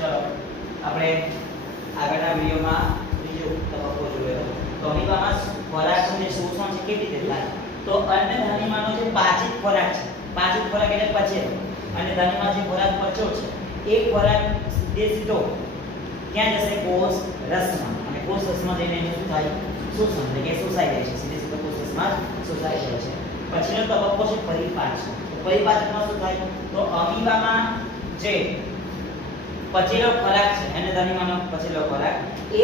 ચલો આપણે આગળના વિડિયોમાં બીજો તબક્કો જોયો તો અમીબામાં ખોરાકનું જે શોષણ છે કેવી રીતે થાય તો અન્નધાનીમાંનો જે પાચિત ખોરાક છે પાચિત ખોરાક એટલે પચેલો અન્નધાનીમાં જે ખોરાક પચ્યો છે એ ખોરાક સીધો ક્યાં જશે કોષ રસમાં અને કોષ રસમાં જઈને એનું શું થાય શોષણ એટલે કે શોષાઈ જાય છે સીધો કોષ રસમાં શોષાઈ જાય છે પછીનો તબક્કો છે પરિપાચન પરિપાચનમાં શું થાય તો અમીબામાં જે પચેલો ખોરાક છે અન્નધાનીમાંનો પચેલો ખોરાક એ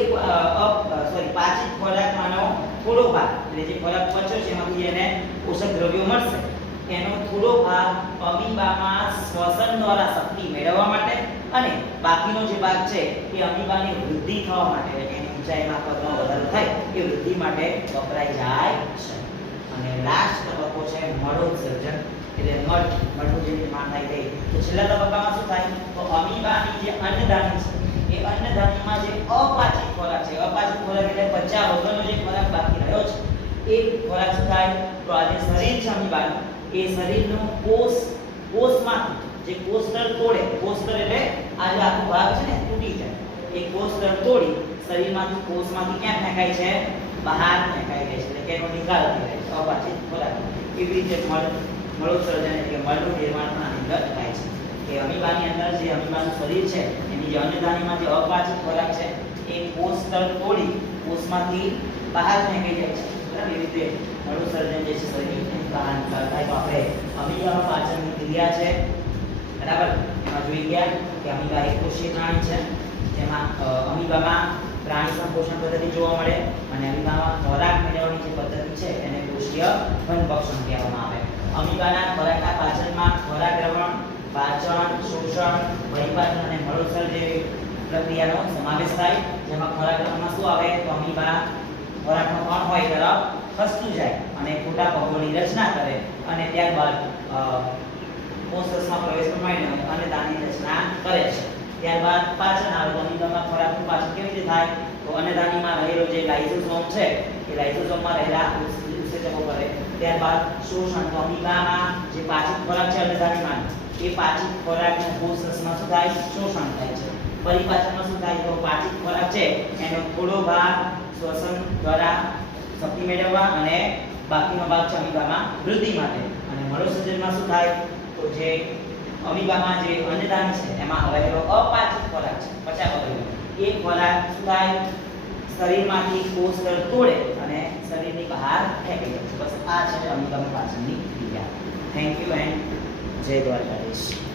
પાચિત ખોરાકમાંનો થોડો ભાગ એટલે જે ખોરાક પચ્યો છે એમાંથી એને પોષક દ્રવ્યો મળશે એનો થોડો ભાગ અમીબામાં શ્વસન દ્વારા શક્તિ મેળવવા માટે અને બાકીનો જે ભાગ છે એ અમીબાની વૃદ્ધિ થવા માટે એટલે એની ઊંચાઈમાં કદમાં વધારો થાય એ વૃદ્ધિ માટે વપરાઈ જાય છે અને લાસ્ટ તબક્કો છે મળોત્સર્જન એટલે મળનું જે નિર્માણ થાય છે તો છેલ્લા તબક્કામાં શું થાય તો અમીબાની જે અન્નધાની છે એ અન્નધાનીમાં જે અપાચિત ખોરાક છે અપાચિત ખોરાક એટલે પચ્યા વગરનો જે ખોરાક બાકી રહ્યો છે એ ખોરાક શું થાય તો આ જે શરીર છે અમીબાનું એ શરીરનો કોષમાંથી જે કોષતળ તોડે કોષતળ એટલે આ જે આખો ભાગ છે ને તૂટી જાય એ કોષતળ તોડી શરીરમાંથી કોષમાંથી ક્યાં ફેંકાય છે બહાર ફેંકાઈ જાય છે એટલે કે એનો નિકાલ થઈ જાય છે અપાચિત ખોરાક એવી રીતે મળોત્સર્જન એટલે મળનું નિર્માણ પણ આની અંદર થાય છે કે અમીબાની અંદર જે અમીબાનું શરીર છે એની જે અન્નધાનીમાં જે અપાચિત ખોરાક છે એ કોષતળ તોડી કોષમાંથી બહાર ફેંકાઈ જાય છે બરાબર એવી રીતે મળોત્સર્જન જે છે શરીરની બહાર નિકાલ થાય તો આપણે અમીબામાં પાચનની ક્રિયા છે બરાબર એમાં જોઈ ગયા કે અમીબા એક કોષીય પ્રાણી છે જેમાં અમીબામાં પ્રાણી સંકોચન પદ્ધતિ જોવા મળે અને અમીબામાં ખોરાક મેળવવાની જે પદ્ધતિ છે એને કોષીય ઘનભક્ષણ કહેવામાં આવે અમીબાના ખોરાકના પાચનમાં ખોરાક દ્રવણ પાચન શોષણ પરિપાચન અને મળોત્સર્જન જેવી પ્રક્રિયાનો સમાવેશ થાય જેમાં ખોરાક દ્રવણમાં શું આવે તો અમીબા ખોરાકનો કણ હોય તરફ ખસતું જાય અને ખોટા પગોની રચના કરે અને ત્યારબાદ કોષ રસમાં પ્રવેશ પામીને અન્નધાની રચના કરે છે ત્યારબાદ પાચન આવે તો અમીબામાં ખોરાકનું પાચન કેવી રીતે થાય તો અન્નધાનીમાં રહેલો જે લાઇસોસોમ છે એ લાઇસોસોમમાં રહેલા ઉત્સેચકો કરે ત્યારબાદ શોષણ તો અમીબામાં જે પાચિત ખોરાક છે અન્નધાનીમાં એ પાચિત ખોરાકનું કોષ રસમાં શું થાય શોષણ થાય છે પરિપાચનમાં શું થાય તો પાચિત ખોરાક છે એનો થોડો ભાગ શ્વસન દ્વારા શક્તિ મેળવવા અને બાકીનો ભાગ છે અમીબામાં વૃદ્ધિ માટે અને મળોત્સર્જનમાં શું થાય તો જે અમીબામાં જે અન્નધાની છે એમાં રહેલો અપાચિત ખોરાક છે પચ્યા વગરનો એ ખોરાક શું થાય શરીરમાંથી કોષતળ તોડે અને શરીરની બહાર ફેંકી દે છે બસ આ છે અમીબામાં પાચનની ક્રિયા થેન્ક યુ એન્ડ જય દ્વારકાધીશ